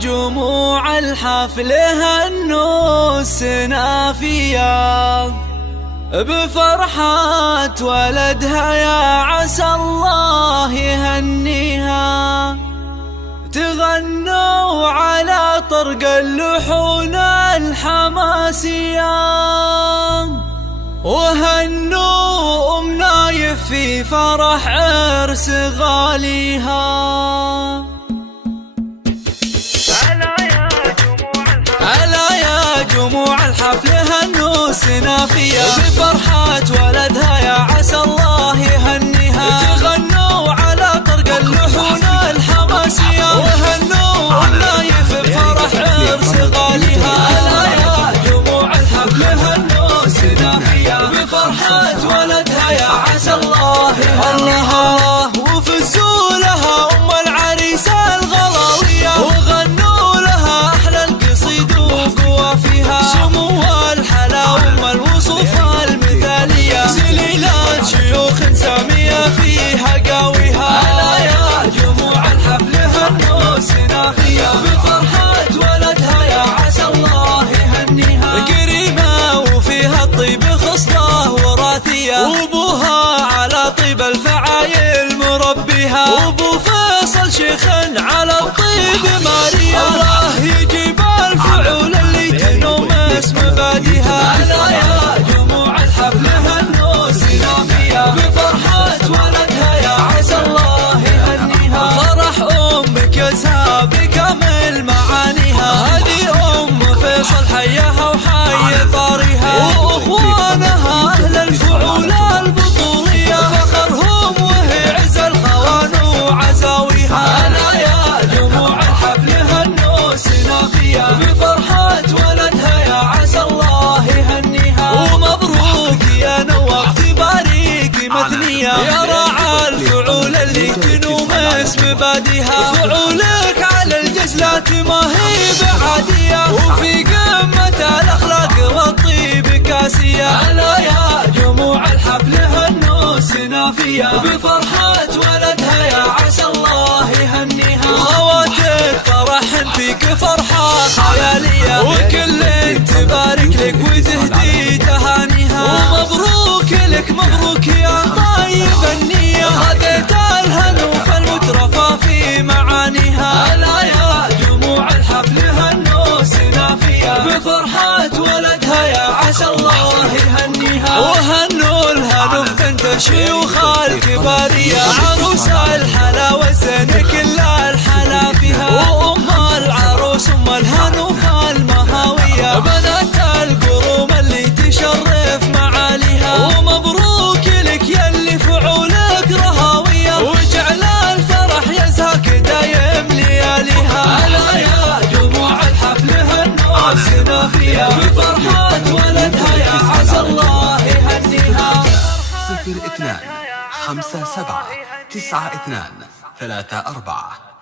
جموع الحفل هنوا السنافية بفرحة ولدها، يا عسى الله يهنيها. تغنوا على طرق اللحون الحماسية وهنوا نايف في فرح عرس غاليها. ألا يا جموع الحفل هنوا السنافية بفرحة ولدها، يا عسى الله يهنيها. تغنوا على طرق اللحون الحماسية وهنوا نايف بفرح عرس غاليها. ألا يا جموع الحفل هنوا السنافية بفرحة ولدها، يا عسى الله يهنيها. وفزوا لها أم العريس الغلاوية وغنوا لها أحلى القصيد وقوافيها. سمو الحلاوة والوصوف المثالية، سليلات شيوخ سامية فيها قاويها. ألا يا جموع الحفل هنوا السنافية بفرحة ولدها، يا عسى الله يهنيها. كريمة وفيها الطيب خصلة وراثية، وابوها على طيب الفعايل مربيها. وابو فيصل شيخ على الطيب ماريا، الله يجيب الفعول اللي تنوم اسم باديها. ألا يا جموع الحفل هنوا السنافية بفرحة ولدها، يا عسى الله يهنيها. فرح أمك يزهى بكامل معانيها، هذه أم فيصل حياها وحي طاريها. وأخوانها أهل الفعول البطولية، فخرهم وهي عز الخوان وعزاويها. ألا يا جموع الحفل هنوا السنافية بفرحة ولدها، يا عسى الله يهنيها. ومبروك يا نواف تباريك مثنية، يا راعى الفعول اللي تنوم اسم باديها. فعولك على الجزلات ما هي بعادية، وفي قمة الأخلاق والطيب كاسية. ألا يا جموع الحفل هنوا السنافية بفرحة ولدها، يا عسى الله يهنيها. خواتك فرح فيك فرحة خيالية، وكل تبارك لك وتهدي تهانيها. ومبروك لك مبروك يا طيب النية، خذيت الهنو فالمترفة في معانيها. ألا يا جموع الحفل هنوا السنافية بفرحة ولدها، يا عسى الله يهنيها. وهنوا الهنو بنت شيوخ الكبارية، عروس الحلاوة زين كل الحلا فيها. وأم العروس أم الهنو فالمهاوية، بنات القروم اللي تشرف معاليها. ومبروك لك يلي فعولك رهاوية، وجعل الفرح يزهك دايم لياليها. ألا يا جموع الحفل هنوا السنافية بفرحة ولدها، يا عسى الله يهنيها. 02 57 92 34.